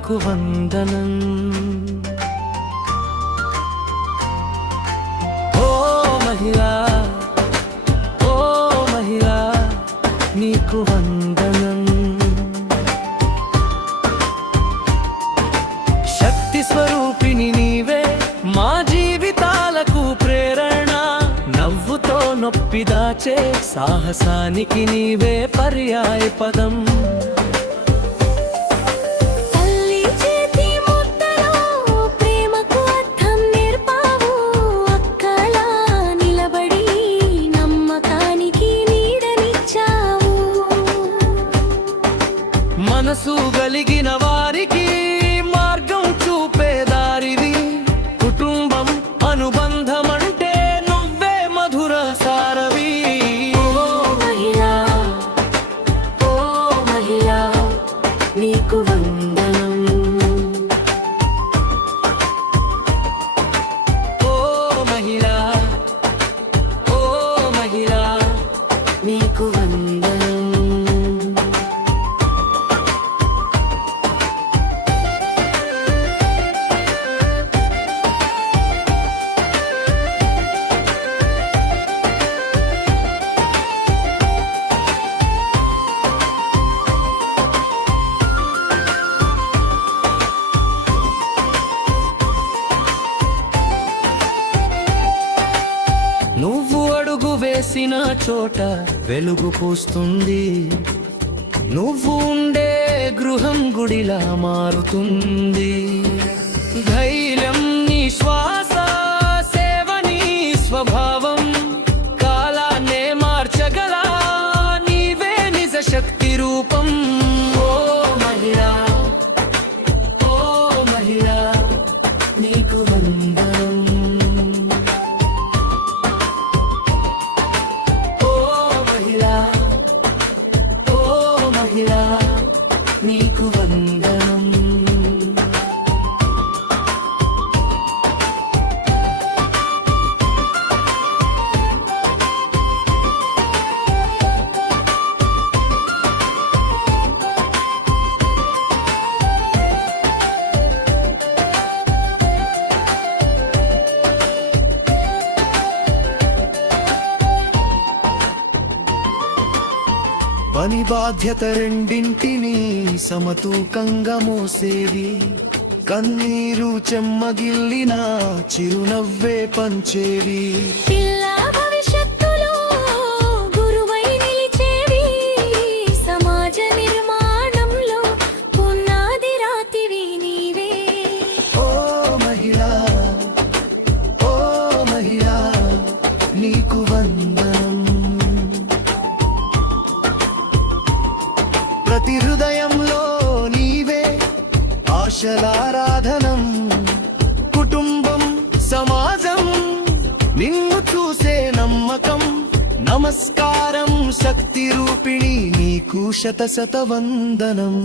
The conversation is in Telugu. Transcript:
నీకు వందనం. ఓ మహిళా, ఓ మహిళా, నీకు వందనం. శక్తి స్వరూపిణి నీవే, మా జీవితాలకు ప్రేరణ. నవ్వుతో నొప్పి దాచే సాహసానికి నీవే పర్యాయ పదం. మనసు గలిగిన వారికి మార్గం చూపేదారివి. కుటుంబం అనుబంధం అంటే నువ్వే మధుర సారవి. ఓ మహిళా, ఓ మహిళా, నీకు వందనం. ఓ మహిళా, ఓ మహిళా, నీకు వందనం. నువ్వు అడుగు వేసిన చోట వెలుగు పూస్తుంది. నువ్వు ఉండే గృహం గుడిలా మారుతుంది. ధైర్యం నీ శ్వాస, సేవ నీ స్వభావం. కాలాన్నే మార్చగల నీవే నిజ శక్తి రూపం. ఓ మహిళా, ఓ మహిళా, నీకు వందనం. నీకు వందనం. పని బాధ్యత రెండింటినీ సమతూకంగా మోసేవి. కన్నీరు చెమ్మగిల్లిన చిరునవ్వే పంచేవి. పిల్ల భవిష్యత్తులో గురువై నిలిచేవి. సమాజ నిర్మాణంలో పునాది రాతివి నీవే. ఓ మహిళా, ఓ మహిళా, నీకు వందనం. ప్రతి హృదయంలో నీవే ఆశలారాధనం. కుటుంబం, సమాజం నిన్ను చూసే నమ్మకం. నమస్కారం శక్తి రూపిణి, నీకు శత శత వందనం.